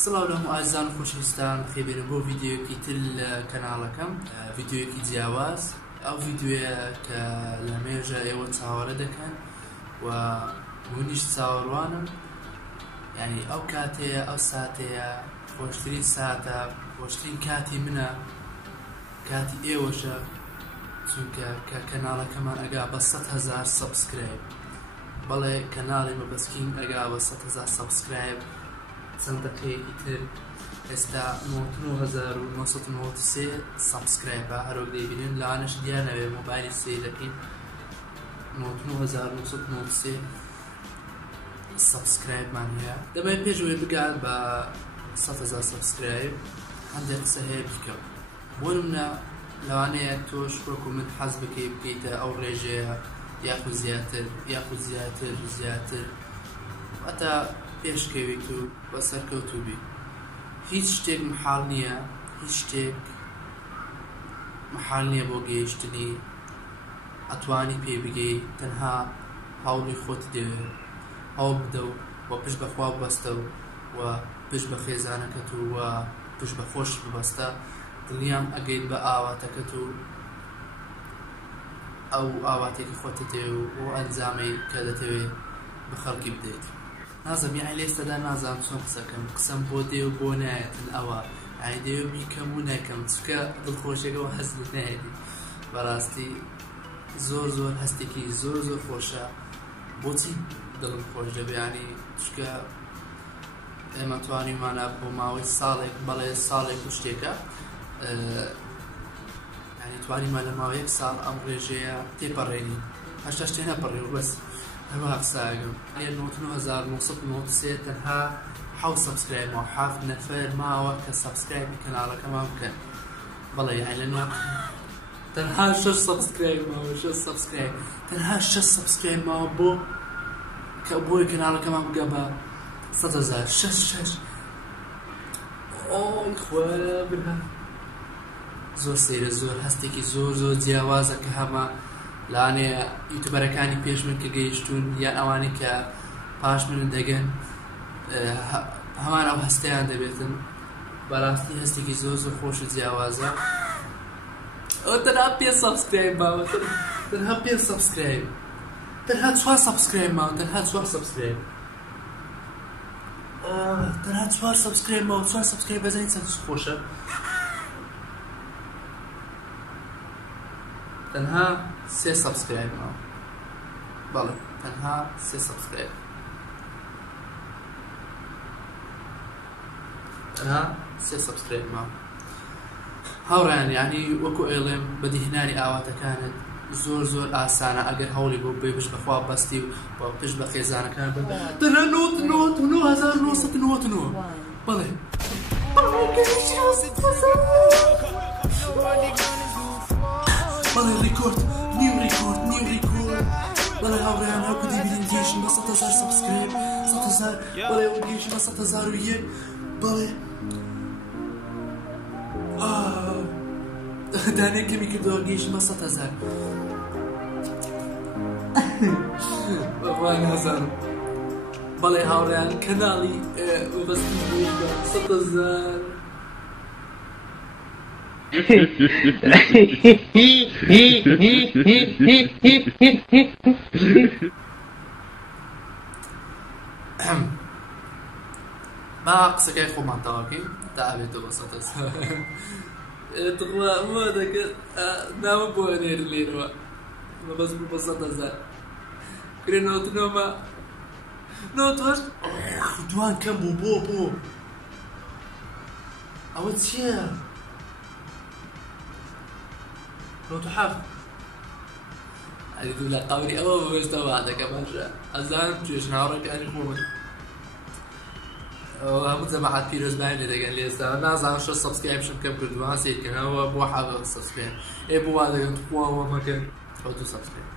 سڵاو لەم ئازان و خۆشەویستان خێبێنە بۆ ڤیدیۆیەکی تر لە کەناڵەکەم ڤیدیۆیەکی جیاواز ئەو ڤیدیۆیە کە لە مێژە ئێوە چاوەڕە دەکەن و منیش چاوەڕوانم یعنی ئەو کاتەیە ئەو ساتەیە خۆشترین ساتە خۆشترین کاتی منە کاتی ئێوەشە چونکە کە کەناڵەکەمان ئەگا بە 100,000 سەبسکرایب بەڵێ کەناڵی مەبەسکین ئەگا بە 100,000 سەبسکرایب چەند دقەیەکی تر ئێستا 99,993 سەبسکرایبە هەرۆک دەیبینن لەوانەش دیار نەوێ مۆبایلی سێ دەکەین 99,993 سەبسکرایبمان هەیە دەبێت پێشەوەی بگات بە 100,000 سەبسکرایب هەندێک قسە هەیە بکەم بۆ نمونە لەوانەیە تۆش وەکو من حەز بکەیتە ئەو ڕێژەیە یاخود زیاتر هەتا پێشکەویت و بەسەرکەوتوبی هیچ شتێک محاڵ نییە هیچ شتێک محاڵ نییە بۆ گەیشتنی ئەتوانی پێ بگەی تەنها هەوڵی خۆت دەوێت هەوڵ بدە و پشت بەخوا ببەستە و پشت بە خێزانەکەت و پشت بە خۆش ببەستە دڵنیام ئەگەیت بە ئاواتەکەت و ئەو ئاواتێکی خۆتت دەوێت و ئەنجامەی کە دەتەوێت بە خەڵکی بدەیت نازم یعنی لێستەدا نازانم چۆن قسەکەم قسەم بۆ دێ و بۆ نایەتن ئەوە یعنی دەوێت بیکەم و نەکەم چکە دڵخۆشێکەوە هەست نایەتی بەڕاستی زۆر هەستێکی زۆر خۆشە بۆچی دڵم خۆش دەبێ ینی چکە ئێمە توانیمانە بۆ ماوەی ساڵێک بەڵێ ساڵێک و شتێکە ینی توانیمان لە ماوەیەک ساڵ ئەم ڕێژەیە تێپەڕێنی هەشتا شتێ نەپەڕێ و بەس هەروە قساگەم 99,993 تەنها 7 سەبسکرایبمەوە 7 نەفەر ماوە کە سەبسکرایبی کەناڵەکەمان بکەن بەڵێ یعنی لەنوێ تەنها 6 سەبسکرایبمەوە 6 سەبسکرایب تەنها 6 سەبسکرایبمەوە بۆ کە بۆی کەناڵەکەمان بگە بە 100,000 6 ئۆی خوارە برا زۆر سەیرە زۆر هەستێکی زۆر جیاوازە کە هەمە لانەیە یوتیوبەرەکانی پێش من کە گەیشتون یان ئەوانی کە پاش من دەگەن هەمان ئەو هەستەیان دەبێتن بەڕاستی هەستێکی زۆر خۆش و جیاوازە تەنها 5 سەبسکرایب ماوە تەنها 5 سەبسکرایب تەنها 4 سەبسکرایب ماوە تەنها 4 سەبسکرایب تەنها 4 سەبسکرایب ماوە 4 سەبسکرایب بەزانی چەند خۆشە تەنها 3 سەبسکرایب ماوە بەڵێ تەنها 3 سەبسکرایب تەنها 3 سەبسکرایب ماوە هاوڕێیان یعنی وەکو ئێڵێم بەدیهێنانی ئاواتەکانت زۆر ئاسانە ئەگەر هەوڵی بۆ بێ پشت بەخوا بەستی و پشت بە خێزانەکان تەنها 99,999 بەڵێ بەڵێ ڕیکۆرد نیو ڕیکۆرد بەڵێ هاوڕێیان هەوکو دەیبینین گەیشتن بە 100,000 سەبسکرایب 100,000 بەڵێ و گەیشتن بە 100,001 بەڵێ دانێک کەمی کردەوە گەیشتن بە 100,000 بەخوا نازانم بەڵێ هاوڕێیان کەناڵی وەبەستی بووی بە 100,000 ما قسەکەی خۆمان تەواوکەین تا ئەبێتەوە بە 100,000 دڵوا وە دەکرد ناوە بۆ نێرن لێرەوە بەس بوو بە 100,000 کرێنەوەتنەوەمە نۆتۆش دوان کەم بوو بۆ ئەوە چییە؟ نۆتۆ حەفت ئەریدوو لە قەوری ئەوە بەبێستەوە وادەکە باشە ئەزانم توێژ ناوڕێکانی خۆمن هەموو جەماعەت پیرۆزبانی لێ دەگەن لێ ئێستا نازانم 6 سەبسکرایبشم کەم کردووە سیرکردنەوە بۆ 7 سەبسکرایب بۆ وا دەگەن خواوە مەکەن 2 سەبسکرایب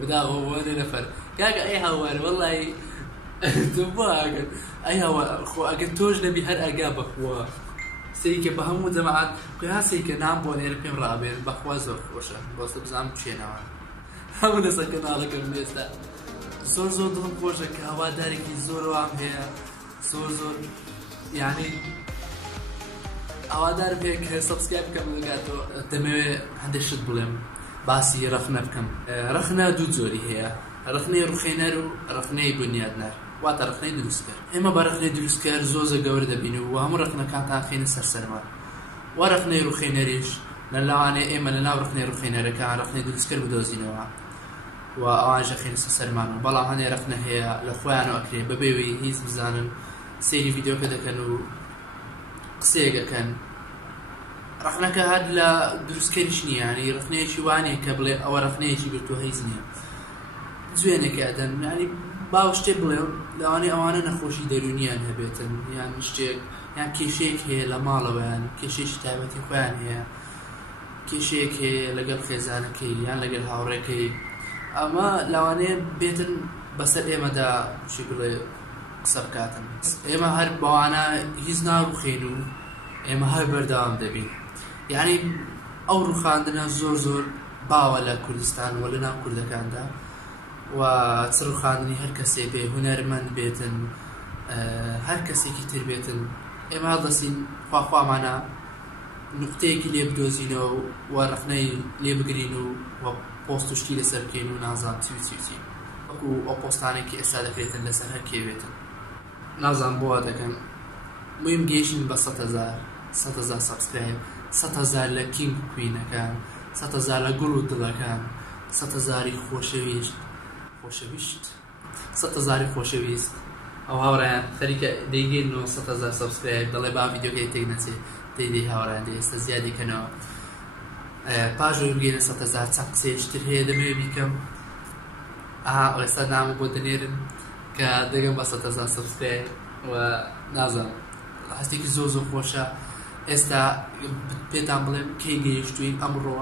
بداغۆ بۆ نێ نەفەر کاکە ئەی هاوارە وەڵڵی تۆ بۆ ئاگەن ئەی هاوار خۆ ئەگەر تۆش نەبی هەر ئەگا بەخوا سەیکە بە هەموو جەماعەت کوێ ها سەیکە نام بۆ نێرە پێم ڕابێن بەخوا زۆر خۆشە بۆ بزانم چێنەوە هەموو لەسەر کەناڵەکەم ئێستا زۆر زۆر دڵم خۆشە کە هەوادارێکی زۆر وام هەیە زۆر یعنی ئاوادار پێ کە سەبسکرایب بکەم لەگاتەوە دەمەوێت هەندێک شت بڵێم باسی رەخنە بکەم رەخنە دوو جۆری هەیە رەخنەی ڕوخێنەر و رەخنەی بنیادنەر واتە رەخنەی دروستکەر ئێمە بە رەخنەی دروستکەر زۆر گەورە دەبین و هەموو رەخنەکانتان خێنە سەر سەرمان وا رەخنەی ڕوخێنەریش لە لەوانەیە ئێمە لە ناو رەخنەی ڕوخێنەرەکان رەخنەی دروستکەر بدۆزینەوە و ئەوانژە خێنە سەر سەرمان و بەڵام هەندێک رەخنە هەیە لە خۆیانەوە ئەکرێ بەبێوەی هیچ بزانن سەیری ڤیدیۆکە دەکەن و قسەیەکەکەن رەخنەکە هەر لە دروستکەریش نییە ینی رەخنەیەکی وانەیە کە بڵێ ئەوە رەخنەیەکی گرتووە هیچ نییە جوێنێکی ئەدەن ینی باو شتێک بڵێ لەوانەیە ئەوانە نەخۆشی دەرونیان هەبێتن یان شتێک یان کێشەیەک هەیە لە ماڵەوەیان کێشەیەکی تایبەتی خۆیان هەیە کێشەیەک هەیە لەگەڵ خێزانەکەی یان لەگەڵ هاوڕێکەی ئەمە لەوانەیە بێتن بەسەر ئێمەدا شی بڵێ قسە بکاتن ئێمە هەر بەوانە هیچ ناڕوخێن و ئێمە هەر بەردەوام دەبین یعنی ئەو ڕوخاندنە زۆر باوە لە کوردستان و لە ناو کوردەکاندا و چ ڕوخاندنی هەر کەسێ بێ هونەرمەند بێتن هەر کەسێکی تر بێتن ئێمە هەڵدەستین خواخوامانە نقطەیەکی لێ بدۆزینەوە و رەخنەی لێ بگرین و پۆست و شتی لەسەر بکەین و نازانم چی وەکو ئەو پۆستانێکی ئێستا دەکرێتن لەسەر هەر کێ بێتن نازانم بۆ وا دەکەن مهم گەیشتین بە 100,000 سەبسکرایب 100,000 لە کینگ و کوینەکان 100,000 لە گوڵ و دڵەکان 100,000 خۆشەویست 100,000 ئەو هاوڕێیان خەریکە دەیگەینەوە 100,000 سەبسکرایب دەڵێ با ڤیدیۆکەی تێک نەچێت دەی هاوڕێیان دێ ئێستا زیادیکەنەوە پاژۆی بگەینە 100,000 چەند قسەیەشتر هەیە دەمەوێت بیکەم ئێستا نامە بۆ دەنێرن کە دەگەم بە 100,000 سەبسکرایب و نازانم هەستێکی زۆر خۆشە ئێستا پێتان بڵێم کەی گەیشتوین ئەمڕۆ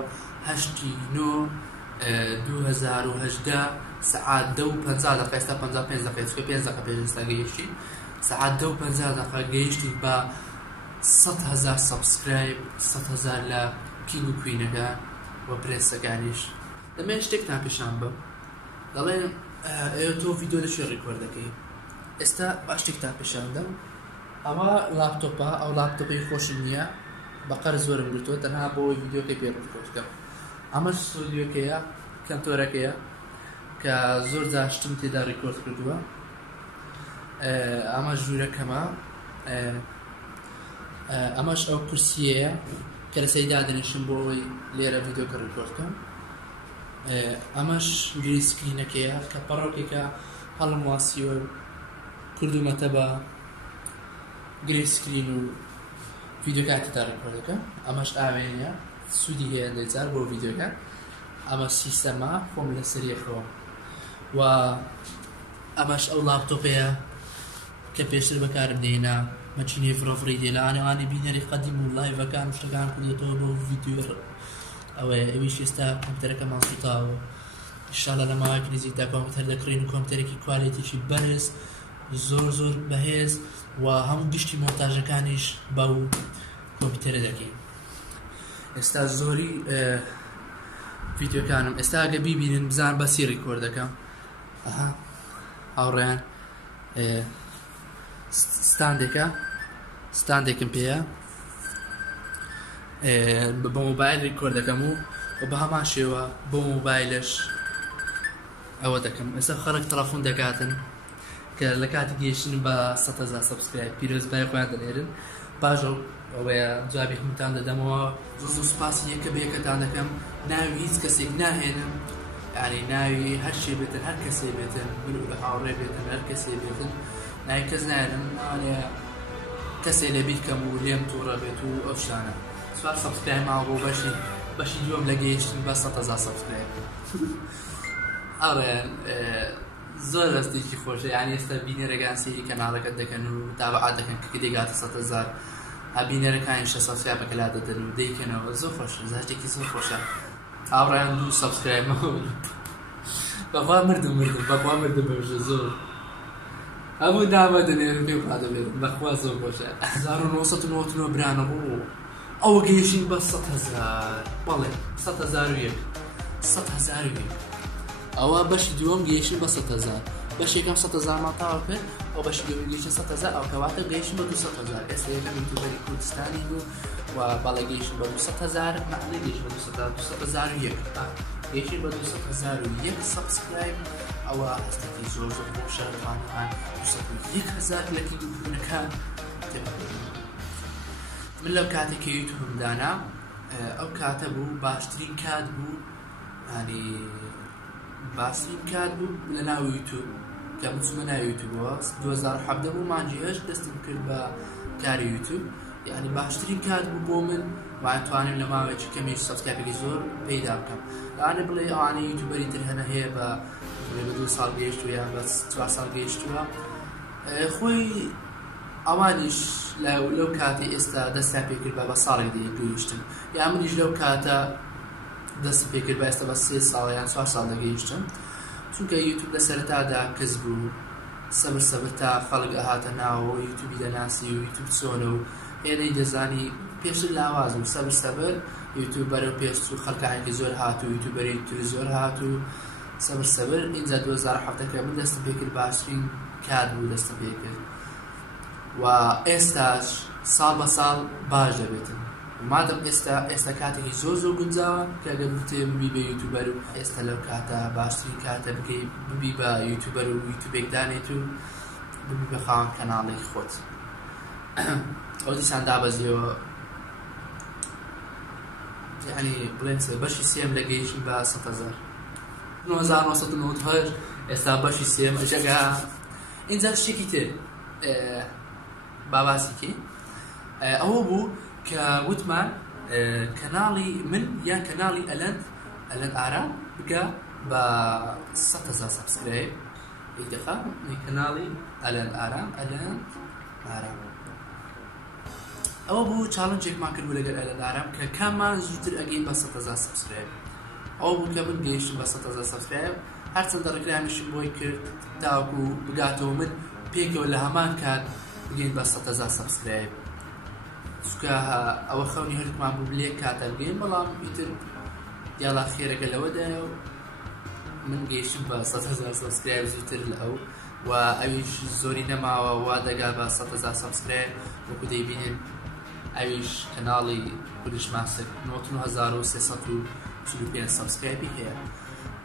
8/9/2018 سعات 2:50 ئێستا 55 دقیقە 5 دقیقە پێش ئێستا گەیشتین سعات 2:50 گەیشتین بە 100,000 سەبسکرایب 100,000 لە کینگ و کوینەکە و پرێسەکانیش دەمێن شتێکتان پێشان بم دەڵێن تۆ ڤیدیۆ لەکوێ ڕیکۆرد دەکەی ئێستا با شتێکتان پیشاندەم ئەوە لاپتۆپە ئەو لاپتۆپی خۆشی نییە بەقەر زۆرم گرتووە تەنها بۆ ڤیدیۆکەی پێ ڕیکۆردەکەم ئەمەش ستودیۆکەیە کەنتۆرەکەیە کە زۆر جار شتم تێدا ڕیکۆرد کردووە ئەمە ژوورەکەمە ئەمەش ئەو کورسیەیە کە لەسەری دادەنیشم بۆ ئەوەی لێرە ڤیدیۆکە ڕیکۆردکەم ئەمەش گری سکرینەکەیە کە پەڕۆکێکە هەڵم واسیوە کردومەتە بە گری سکرین و ڤیدیۆکاتێکدا ڕیکۆردەکە ئەمەش ئاوێنە سوودی هەیە لێجار بۆ ڤیدیۆکە ئەمە سیستەمە خۆم لەسەریەخەوە و ئەمەش ئەو لاپتۆپەیە کە پێشتر بەکارم دێنا مەچینی فرۆفری دێ لە ئانەوانی بینەری قەدیم و لایڤەکان شتەکان کردێتەوە بۆ ڤیدیۆ ئەوەیە ئەویش ئێستا کۆمپیوتەرەکەمان سوتاوە ئینشاڵڵا لە ماوەیەکی نزیکدا کۆمپیوتەر دەکڕین و کۆمپیوتەرێکی کوالیتیشی بەرز زۆر بەهێز و هەموو گشتی مۆنتاژەکانیش بەو کۆمپیوتەرە دەکەین ئێستا زۆری ڤیدیۆکانم ئێستا ئەگە بیبینن بزان بەسی ڕیکۆردەکەم هاوڕێیان ستاندێکم پێیە بە مۆبایل ریکۆردەکەم و بە هەمان شێوە بۆ مۆبایلش ئەوە دەکەم ئێستا خەڵک تەلەفۆن دەکاتن کە لە کاتی گەیشتن بە 100,000 سەبسکرایب پیرۆزبای خۆیان دەنێرن پاش ئەوەیە جوابی هەمووتان دەدەمەوە زۆر سوپاسی یەکە بە یەکەتان دەکەم ناوی هیچ کەسێک ناهێنم یعنی ناوی هەر شێ بێتن هەر کەسێ بێتن هاوڕێ بێتن هەر کەسێ بێتن ناوی کەس ناهێنم ناوانەیە کەسێ لە بیرکەم و لێم تووڕە بێت و ئەو شتانە سوار سەبسکرایب ماوە بۆ بەشی دووەم لە گەیشتن بە 100,000 سەبسکرایب ئەڕێن زۆر ڕستێکی خۆشە یعنی ئێستا بینەرەکان سەیری کەناڵەکەت دەکەن و تابعات دەکەن کە دەیگاتە 100,000 بینەرەکانی 6 سەبسکرایبەکە لا دەدەن و دەیکەنەوە زۆر خۆشە زاشتێکی زۆر خۆشە ئاڕێیان 2 سەبسکرایب بەخوا مردم بەخوا مردم بەژە زۆر هەموو دامە دەنێرن پێ پا دەبێت بەخوا زۆر خۆشە 1999 برانە ڕوو ئەوە گەیشتین بە 100,000 بەڵێ 100,001 ئەوە بەشی دووەم گەیشتن بە 100,000 بەش یەکەم 100,000 ماتاوە کرد ئەو بەشی دووەم گەیشتن 100,000 ئەو کەواتە گەیشتن بە 200,000 ئێستا یەکەم یوتیوبەری کوردستانی بوو و بەڵێ گەیشتن بە 200,000 معنی گەیشتن بە 200,001 گەیشتن بە 200,001 سەبسکرایب ئەوە هەستێکی زۆر زۆر خۆشە توانیمان 201,000 لەکی دووبوونەکان من لەو کاتێک کە یوتیوبم دانا ئەو کاتە بوو باشترین کات بوو ینی باشترین کات بوو لە ناو یوتیوب کە من چوومە ناو یوتیوبەوە 2017 بوو مانگی هەشت دەستم کرد بە کاری یوتیوب یعنی باشترین کات بوو بۆ من واتوانم لە ماوەیەکی کەمیش سەبسکرایبێکی زۆر پەیدا بکەم یعنی بڵێ ئەوانەی یوتیوبەری تر هەنە هەیە بە 2 ساڵ گەیشتووە یان بە 4 ساڵ گەیشتووە خۆی ئەوانیش لەو کاتی ئێستا دەستیان پێ کرد بە ساڵێک دەگەیشتن یا منیش لەو کاتە دەستم پێ کرد بە ئێستا بە 3 ساڵ یان 4 ساڵ دەگەیشتم چونکە یوتیوب لە سەرەتادا کەس بوو سەبر تا خەڵک ئەهاتە ناوەوە یوتیوبی دەناسی و یوتیوب چۆنە و هێنەی دەزانی پێشتر لاواز و سەبر یوتیوب بەرەو پێشت و خەڵکانێکی زۆر هات و یوتیوبەری تری زۆر هات و سەبر ئینجا 2017 کە من دەستم پێ کرد باشترین کات بوو دەستم پێ کرد و ئێستاش ساڵ بە ساڵ باش دەبێتن مادەم ئێستا کاتێکی زۆر گونجاوە کە ئەگەر بتێ ببی بە یوتیوبەر و ئێستا لەو کاتە باشترین کاتە بکەی ببی بە یوتیوبەر و یوتیوبێک دانێت و ببی بە خاوەن کەناڵێکی خۆت ئەو دیسان دابەزیەوە یعنی بڵێن بەشی سێم لە گەیشتن بە 100,000 1998 ئێستا بەشی سێم ئەژەگا ئینجا شتێکی تر باباسیکی ئەوە بوو کە وتمان کەناڵی من یان کەناڵی ئەلەند ئارام بگە بە 100,000 سەبسکرایب یەک دەقە کەناڵی ئەلەند ئارام ئەوە بوو چاڵنجێکمان کردبوو لەگەر ئەلەند ئارام کە کاممان زووتر ئەگەین بە 100,000 سەبسکرایب ئەوە بوو کە من گەیشتم بە 100,000 سەبسکرایب هەرچەندە ڕێکلامیشم بۆی کرد تاوەکو بگاتەوە من پێکەوە لە هەمان کات بگەین بە 100,000 سەبسکرایب چونکە ئەوە خەونی هەرکمان بوو لێک کاتە بگەین بەڵام ئیتر دیاڵا خێرەکە لەوەدایە و من گەیشتم بە 100,000 سەبسکرایب زووتر لە ئەو و ئەویش زۆری نەماوە وا دەگا بە 100,000 سەبسکرایب وەکو دەیبینن ئەویش کەناڵی کوردش ماسک 9345 سەبسکرایبی هەیە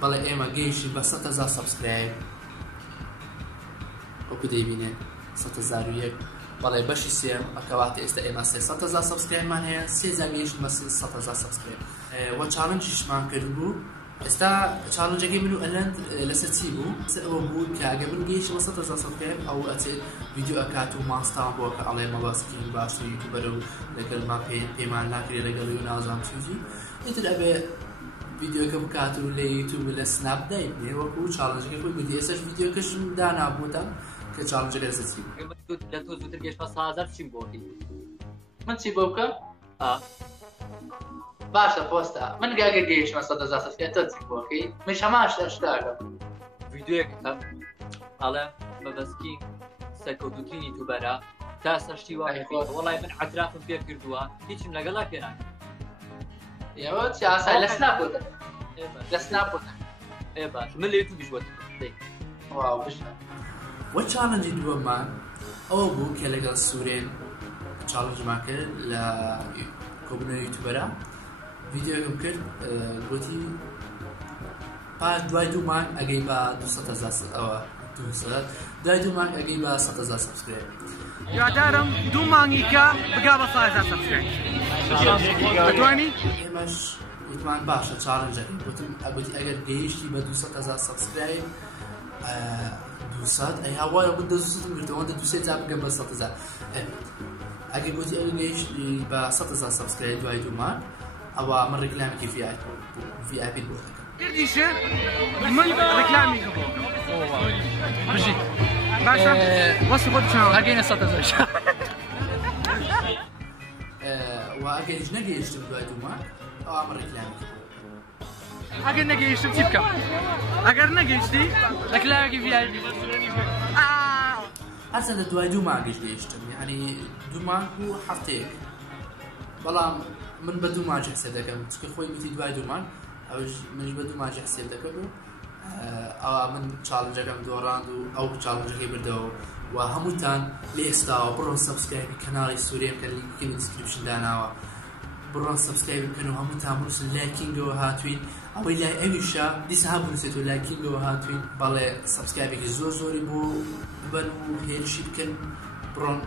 بەڵێ ئێمە گەیشتین بە 100,000 سەبسکرایب وەکو دەیبینن 100,001 بەڵێ بەشی سێم ئەکەواتە ئێستا ئێمە 300,000 سەبسکرایبمان هەیە سێجار گەیشتین بە 100,000 سەبسکرایب وە چاڵنجیشمان کرد بوو ئێستا چاڵنجەکەی من و ئەلەند لەسەر چی بوو؟ ئەوە بوو کە ئەگەر من گەیشتم بە 100,000 سەبسکرایب ئەو ئەچێت ڤیدیۆ ئەکات و ماستان بۆ کە ئەڵێ مەباسکین باشتر یوتیوبەرە و لەگەڵمان پێمان ناکرێت لەگەڵی و نازانم چیزی ئیتر ئەبێ ڤیدیۆکە بکات و لە یوتیوب لە سناپ دایبنێ وەکو چاڵنجەکەی خۆی بوو ئێستاش ڤیدیۆکەشم دانابووتە کە چاڵنجەکە لەسەر چی بوو لە تۆ زووتر گەیشت بە 100,000 چیم بۆ من چی بۆ بکەم؟ باشە پۆستە من گاگە گەیشتمە 100,000 سەبسکرایب تۆ چی بۆ بکەی؟ من هەمان شتاکەم ڤیدیۆیەکە ئەڵێ بەبەسکی سەرکەوتووترین یوتیوبەرە تا سەرشتی وایە وەڵای من ئەترافم پێ کردووە هیچم لەگەڵا پێ ناکەم ئێوە چی ئاسای لە سناپ بۆتە لە سناپ بۆتە ئێ باش من لە یوتیوبیش بۆ واو بشە وە چاڵنجی دووەممان ئەوە بوو کە لەگەڵ سوورێن چاڵنجمان کرد لە کۆبنەوەی یوتیوبەرە ڤیدیۆکەم کرد گوتی پاش دوای 2 مانگ ئەگەی بە 200,000 ئەوە 200 دوای 2 مانگ ئەگەی بە 100,000 سەبسکرایب یادارم 2 مانگی کە بگا بە 100,000 سەبسکرایب ئەتوانی؟ ئێمەش وتمان باشە چاڵنجەکەی گوتم ئەگوتی ئەگەر گەیشتی بە 200,000 سەبسکرایب 200 ئەی هاوایە من 200 گرتەوە ئەوەندە 200 جار بگەم بە 100,000 ئەگەر گوتی ئەگەر گەیشتی بە 100,000 سەبسکرایب دوای 2 مانگ ئەوە من ڕێکلامێکی VIP بۆ دەکەم کردیشە من ڕێکلامی بۆ بژی باشە وەسی خۆت چناوە ئەگەینە 100,000 و ئەگەریش نەگەیشتم دوای 2 مانگ ئەوە من ڕێکلامێکی بۆ ئەگەر نەگەیشتم چی بکەم؟ ئەگەر نەگەیشتی ڕێکلامێکی VIP هەرچەندە دوای 2 مانگیش گەیشتم یعنی 2 مانگ و هەفتەیەک بەڵام من بە 2 مانگ حسێب دەکەم چکە خۆی گوتی دوای 2 مانگ ئەوش منش بە 2 مانگ حسێب دەکەم و ئەوە من چالنجەکەم دۆڕاند و ئەو چالنجەکەی بردەوە و هەمووتان لێ ئێستاوە بڕۆن سەبسکرایبی کەناڵی سووریا بکەن لینکی لە دیسکریپشن داناوە بڕۆن سەبسکرایب بکەن و هەمووتان بنووسن لایکینگەوە هاتوین ئەوەی لای ئەویشە دیسە هەبنووسێت و لایکینگەوە هاتوین بەڵێ سەبسکرایبێکی زۆری بۆ ببەن و هێرشی بکەن بڕۆن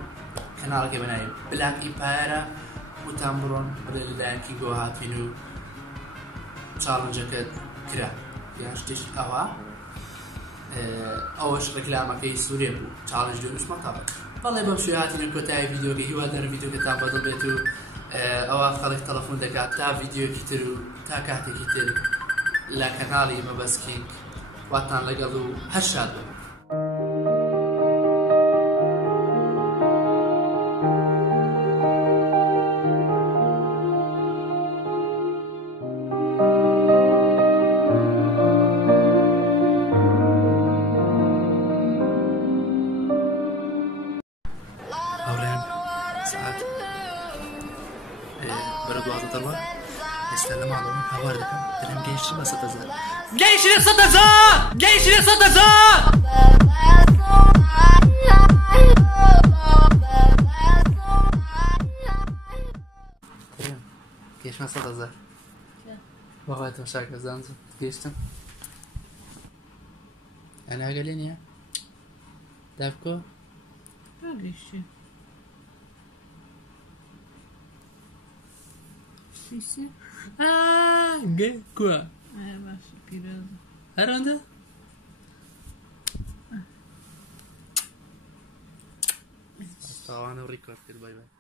کەناڵەکەی بەناوی بلاک ئیمپایرە وتان بڕۆن بڵێ لایکینگەوە هاتوین و چالنجەکە کرا یان شتێک ئەوە ئەوەش ڕێکلامەکەی سووریا بوو چالنج دوێنشمەتەڵە بەڵێ بەم شوێ هاتینە کۆتایی ڤیدیۆکە هیوادارم ڤیدیۆکەتان بەدڵ بێت و ئەوە خەڵک تەلەفۆن دەکات تا ڤیدیۆکی تر و تا کاتێکی تر لە کەناڵی مەبەسکینگ واتان لەگەڵ و هەر شاد بن ساعت برا 12 دەڕوا ئێستا لە ماڵەوە هاوار دەکەم دەرەم گەیشتم بە 100,000 گەیشتە 100,000 گەیشتە 100,000 گەیشتمە 100,000 وەڵاتم شاکە زانجم گەیشتم ئەنا ئەگەلێ نییە دابکۆ گەیشتی چیسی؟ گە کووە باشە پیرۆزە هەرەندە تاوانە ڕیکۆرد کرد بای بای